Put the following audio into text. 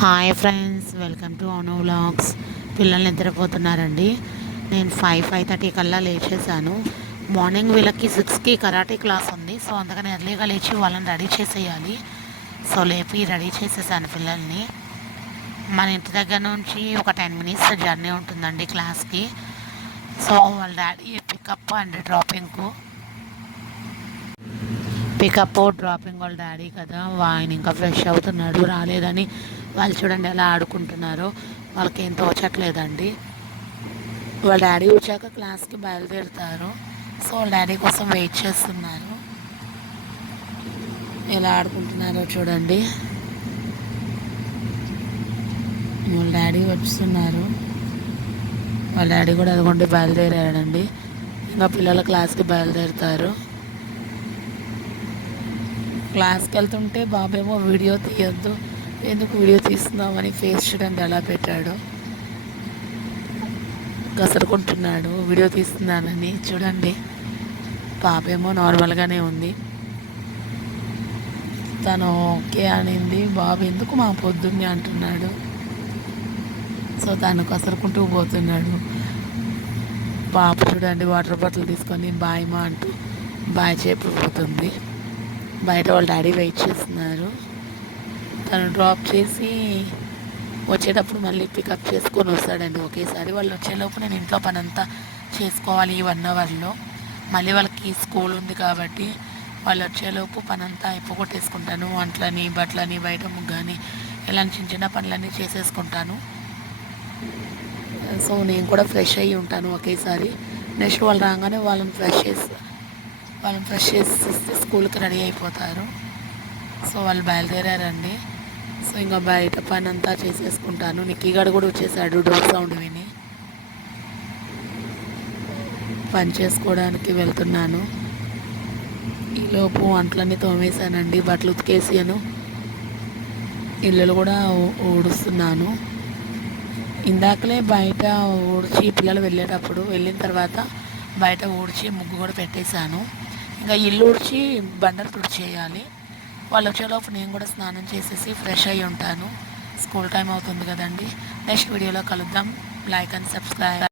Hi friends welcome to Anu vlogs పిల్లలు నిద్రపోతున్నారండి. నేను ఫైవ్ ఫైవ్ థర్టీ కల్లా లేచేసాను మార్నింగ్ వీళ్ళకి సిక్స్కి కరాటే క్లాస్ ఉంది. సో అందుకని ఎర్లీగా లేచి వాళ్ళని రెడీ చేసేయాలి. సో లేపి రెడీ చేసేసాను పిల్లల్ని. మన ఇంటి దగ్గర నుంచి ఒక టెన్ మినిట్స్ జర్నీ ఉంటుందండి క్లాస్కి సో వాళ్ళ డాడీ పికప్ అండ్ డ్రాపింగ్కు పికప్ డ్రాపింగ్ వాళ్ళ డాడీ కదా. ఆయన ఇంకా ఫ్రెష్ అవుతున్నాడు రాలేదని వాళ్ళు చూడండి ఎలా ఆడుకుంటున్నారో. వాళ్ళకి ఏం తోచట్లేదండి. వాళ్ళ డాడీ వచ్చాక క్లాస్కి బయలుదేరుతారు. సో వాళ్ళ డాడీ కోసం వెయిట్ చేస్తున్నారు. ఎలా ఆడుకుంటున్నారో చూడండి. వాళ్ళ డాడీ వస్తున్నారు వాళ్ళ డాడీ కూడా అదిగోండి బయలుదేరాడండి. ఇంకా పిల్లల క్లాస్కి బయలుదేరుతారు. క్లాస్కి వెళ్తుంటే బాబేమో వీడియో తీయొద్దు ఎందుకు వీడియో తీస్తున్నామని ఫేస్ చూడండి ఎలా పెట్టాడు. కసరుకుంటున్నాడు వీడియో తీస్తున్నానని. చూడండి పాపేమో నార్మల్గానే ఉంది. తను ఓకే అనింది. బాబు ఎందుకు మా పొద్దున్నే అంటున్నాడు? సో తను కసరుకుంటూ పోతున్నాడు. పాప చూడండి వాటర్ బాటిల్ తీసుకొని బాయ్ మా అంటూ బాయ్ చేపడిపోతుంది బయట వాళ్ళ డాడీ వెయిట్ చేస్తున్నారు. తను డ్రాప్ చేసి వచ్చేటప్పుడు మళ్ళీ పికప్ చేసుకొని వస్తాడండి. ఒకేసారి వాళ్ళు వచ్చేలోపు నేను ఇంట్లో పని అంతా చేసుకోవాలి ఈ వన్ అవర్లో. మళ్ళీ వాళ్ళకి స్కూల్ ఉంది కాబట్టి వాళ్ళు వచ్చేలోపు పని అంతా అయిపోగొట్టేసుకుంటాను. వంటలని బట్టలని బయట ముగ్గని ఇలాంటి చిన్న చిన్న పనులన్నీ చేసేసుకుంటాను. సో నేను కూడా ఫ్రెష్ అయ్యి ఉంటాను ఒకేసారి. నెక్స్ట్ వాళ్ళు రాగానే వాళ్ళని ఫ్రెష్ చేసి వాళ్ళని ఫ్రెష్ చేసి స్కూల్కి రెడీ అయిపోతారు. సో వాళ్ళు బయలుదేరారండి. సో ఇంకా బయట పని అంతా చేసేసుకుంటాను నిక్కీగాడు కూడా వచ్చేసాడు డోర్ సౌండ్ విని. పని చేసుకోవడానికి వెళ్తున్నాను. ఈలోపు వంటలన్నీ తోమేశానండి. బట్టలు ఉతికేసాను. ఇల్లులు కూడా ఊడుస్తున్నాను. ఇందాకలే బయట ఊడ్చి పిల్లలు వెళ్ళేటప్పుడు వెళ్ళిన తర్వాత బయట ఊడ్చి ముగ్గు కూడా పెట్టేశాను. ఇంకా ఇల్లు ఉడిచి బండలు తుడిచేయాలి వాళ్ళు వచ్చేలోపు నేను కూడా స్నానం చేసేసి ఫ్రెష్ అయ్యి ఉంటాను. స్కూల్ టైం అవుతుంది కదండి. నెక్స్ట్ వీడియోలో కలుద్దాం. Like and subscribe.